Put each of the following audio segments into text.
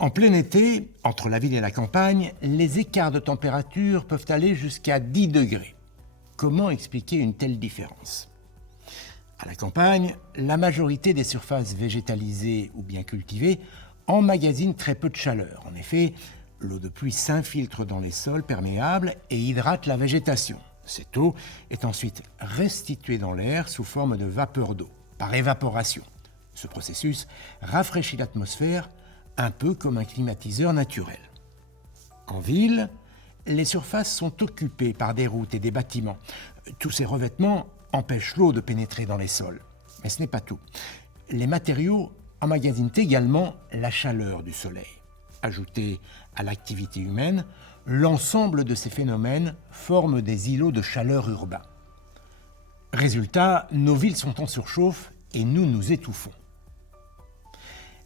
En plein été, entre la ville et la campagne, les écarts de température peuvent aller jusqu'à 10 degrés. Comment expliquer une telle différence ? À la campagne, la majorité des surfaces végétalisées ou bien cultivées emmagasinent très peu de chaleur. En effet, l'eau de pluie s'infiltre dans les sols perméables et hydrate la végétation. Cette eau est ensuite restituée dans l'air sous forme de vapeur d'eau, par évaporation. Ce processus rafraîchit l'atmosphère un peu comme un climatiseur naturel. En ville, les surfaces sont occupées par des routes et des bâtiments. Tous ces revêtements empêchent l'eau de pénétrer dans les sols. Mais ce n'est pas tout. Les matériaux emmagasinent également la chaleur du soleil. Ajouté à l'activité humaine, l'ensemble de ces phénomènes forment des îlots de chaleur urbains. Résultat, nos villes sont en surchauffe et nous nous étouffons.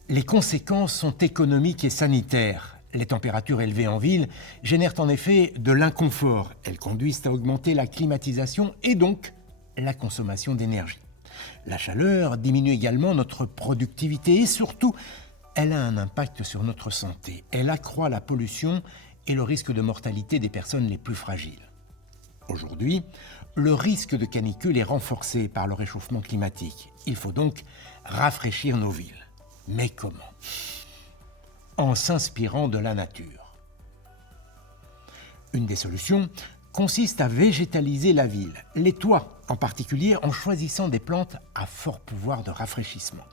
Les conséquences sont économiques et sanitaires. Les températures élevées en ville génèrent en effet de l'inconfort. Elles conduisent à augmenter la climatisation et donc la consommation d'énergie. La chaleur diminue également notre productivité et surtout, elle a un impact sur notre santé. Elle accroît la pollution et le risque de mortalité des personnes les plus fragiles. Aujourd'hui, le risque de canicule est renforcé par le réchauffement climatique. Il faut donc rafraîchir nos villes. Mais comment ? En s'inspirant de la nature. Une des solutions consiste à végétaliser la ville, les toits en particulier, en choisissant des plantes à fort pouvoir de rafraîchissement.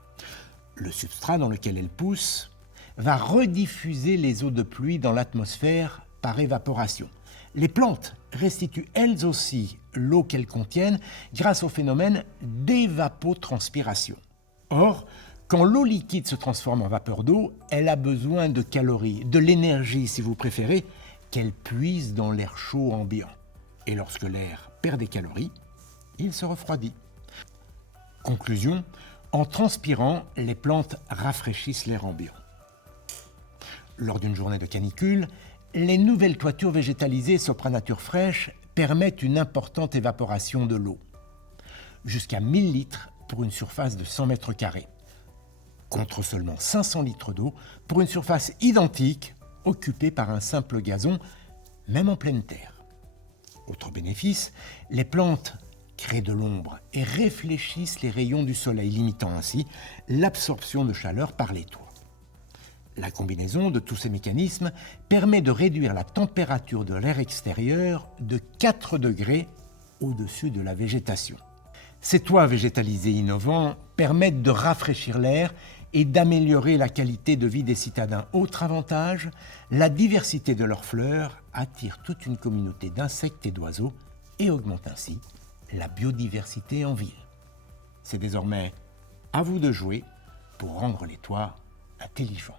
Le substrat dans lequel elles poussent va rediffuser les eaux de pluie dans l'atmosphère par évaporation. Les plantes restituent elles aussi l'eau qu'elles contiennent grâce au phénomène d'évapotranspiration. Or, quand l'eau liquide se transforme en vapeur d'eau, elle a besoin de calories, de l'énergie si vous préférez, qu'elle puise dans l'air chaud ambiant. Et lorsque l'air perd des calories, il se refroidit. Conclusion, en transpirant, les plantes rafraîchissent l'air ambiant. Lors d'une journée de canicule, les nouvelles toitures végétalisées Sopranature fraîche permettent une importante évaporation de l'eau, jusqu'à 1000 litres pour une surface de 100 mètres carrés, contre seulement 500 litres d'eau pour une surface identique occupée par un simple gazon, même en pleine terre. Autre bénéfice, les plantes créent de l'ombre et réfléchissent les rayons du soleil, limitant ainsi l'absorption de chaleur par les toits. La combinaison de tous ces mécanismes permet de réduire la température de l'air extérieur de 4 degrés au-dessus de la végétation. Ces toits végétalisés innovants permettent de rafraîchir l'air et d'améliorer la qualité de vie des citadins. Autre avantage, la diversité de leurs fleurs attire toute une communauté d'insectes et d'oiseaux et augmente ainsi la biodiversité en ville. C'est désormais à vous de jouer pour rendre les toits intelligents.